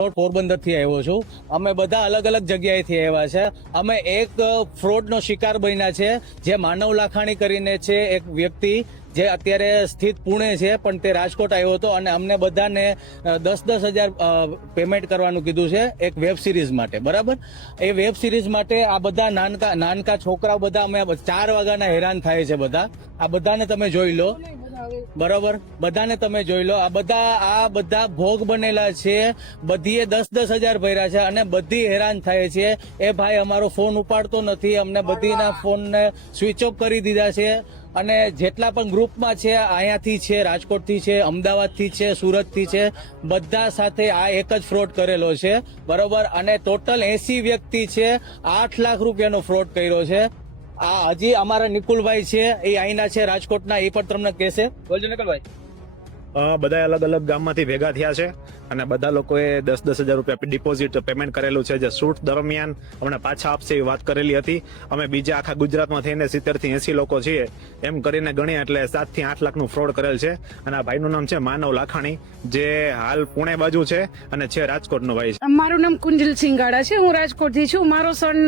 પોરબંદરથી આવ્યો છું। અમે બધા અલગ અલગ જગ્યાએથી આવ્યા છે। અમે એક ફ્રોડનો શિકાર બન્યા છે, જે માનવ લાખાણી કરીને છે એક વ્યક્તિ, જે અત્યારે સ્થિત પુણે છે પણ તે રાજકોટ આવ્યો હતો અને અમને બધાને 10,000 પેમેન્ટ કરવાનું કીધું છે એક વેબ સિરીઝ માટે, બરાબર। એ વેબ સિરીઝ માટે આ બધા નાનકા છોકરાઓ બધા અમે 4 વાગ્યાના હેરાન થાય છે બધા। આ બધાને તમે જોઈ લો, બરોબર, બધાને તમે જોઈ લો। આ બધા ભોગ બનેલા છે, બધીએ 10,000 ભર્યા છે અને બધી હેરાન થાય છે। એ ભાઈ અમારો ફોન ઉપાડતો નથી, અમને બધીના ફોનને સ્વિચ ઓફ કરી દીધા છે। અને જેટલા પણ ગ્રુપમાં છે, અહીંયાથી છે, રાજકોટથી છે, અમદાવાદથી છે, સુરતથી છે, બધા સાથે આ એક જ ફ્રોડ કરેલો છે, બરોબર। અને ટોટલ 80 વ્યક્તિ છે, 8 લાખ રૂપિયાનો ફ્રોડ કર્યો છે। આ હજી અમારા નિકુલભાઈ છે, એ અહીંના છે રાજકોટના, એ પણ તમને કહેશે। બોલજો નિકુલભાઈ। બધા અલગ અલગ ગામમાંથી ભેગા થયા છે અને બધા લોકોએ 10,000 રૂપિયા ડિપોઝિટ પેમેન્ટ કરેલું છે, જે શૂટ દરમિયાન અમને પાછા આપશે એવી વાત કરેલી હતી। અમે બીજા આખા ગુજરાતમાં થઈને 70 થી 80 લોકો છીએ, એમ કરીને ગણ્યા એટલે 7 થી 8 લાખનું ફ્રોડ કરેલ છે। અને આ ભાઈનું નામ છે માનવ લાખાણી, જે હાલ પુણે બાજુ છે અને છે રાજકોટનો ભાઈ છે। મારું નામ કુંજલ સિંગાડા છે, હું રાજકોટથી છું। મારો સન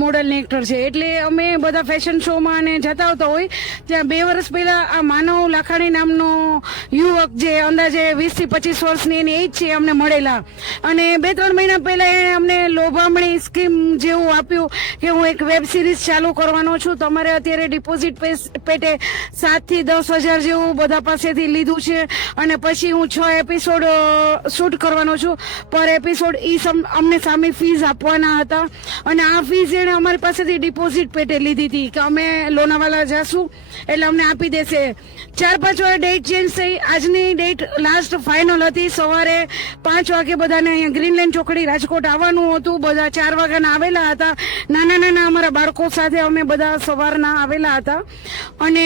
મોડલ ને એક્ટર છે, એટલે અમે બધા ફેશન શોમાં અને જતા આવતા હોય ત્યાં 2 વર્ષ પહેલા આ માનવ લાખાણી નામનો યુવક, જે અંદાજે 20 થી 25 વર્ષની એની એજ છે, અમને મળેલા અને 2-3 મહિના પહેલા એને અમને લોભામણી સ્કીમ જેવું આપ્યું કે હું એક વેબ સિરીઝ ચાલુ કરવાનો છું, તમારે અત્યારે ડિપોઝિટ પેટે 7 થી 10,000 જેવું બધા પાસેથી લીધું છે અને પછી હું 6 એપિસોડ શૂટ કરવાનો છું। પર એપિસોડ અમને સામે ફીસ આપવાના હતા અને આ ફીસ એને અમારી પાસેથી ડિપોઝિટ પેટે લીધી હતી કે અમે લોનાવાલા જશું એટલે અમને આપી દેશે। 4-5 વાર ડેટ ચેન્જ થઈ, આજની ડેટ લાસ્ટ ફાઇનલ હતી। સવારે 5 વાગે બધાને અહીંયા ગ્રીનલેન્ડ ચોકડી રાજકોટ આવવાનું હતું, બધા 4 વાગ્યાના આવેલા હતા। નાના અમારા બાળકો સાથે અમે બધા સવારના આવેલા હતા અને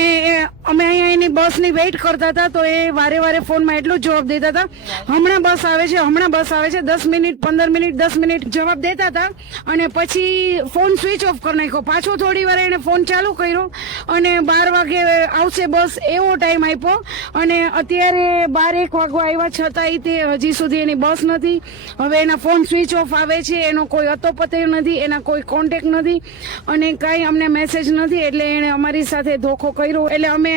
અમે અહીંયા એની બસની વેઇટ કરતા હતા, તો એ વારે ફોનમાં એટલો જ જવાબ દેતા હતા, હમણાં બસ આવે છે, હમણાં બસ આવે છે, 10 મિનિટ 15 મિનિટ 10 મિનિટ જવાબ દેતા હતા અને પછી ફોન સ્વિચ ઓફ કરી નાખ્યો। પાછો થોડી વાર એને ફોન ચાલુ કર્યો અને 12 વાગે આવશે બસ એવો ટાઈમ આપ્યો અને અત્યારે 12-1 વાગવા આવ્યા છતાંય તે હજી સુધી એની બસ નથી। હવે એના ફોન સ્વિચ ઓફ આવે છે, એનો કોઈ અતોપતો નથી, એના કોઈ કોન્ટેક્ટ નથી અને કાંઈ અમને મેસેજ નથી, એટલે એણે અમારી સાથે ધોખો કર્યો। એટલે અમે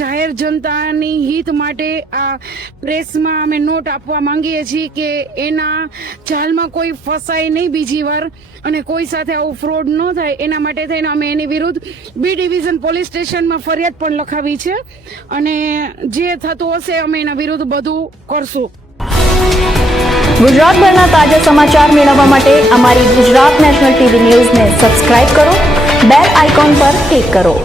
જાહેર જનતાની હિત માટે આ પ્રેસમાં અમે નોટ આપવા માંગીએ છીએ કે એના જાલમાં કોઈ ફસાય નહીં બીજી વાર અને કોઈ સાથે આવું ફ્રોડ ન થાય, એના માટે થઈને અમે એની વિરુદ્ધ B ડિવિઝન પોલીસ સ્ટેશનમાં ફરિયાદ પણ લખાવી છે અને જે થતું હશે અમે એના વિરુદ્ધ બધું કરશું। ગુજરાતભરના તાજા સમાચાર મેળવવા માટે અમારી ગુજરાત નેશનલ ટીવી ન્યૂઝને સબસ્ક્રાઇબ કરો, બેલ આઇકોન પર ક્લિક કરો।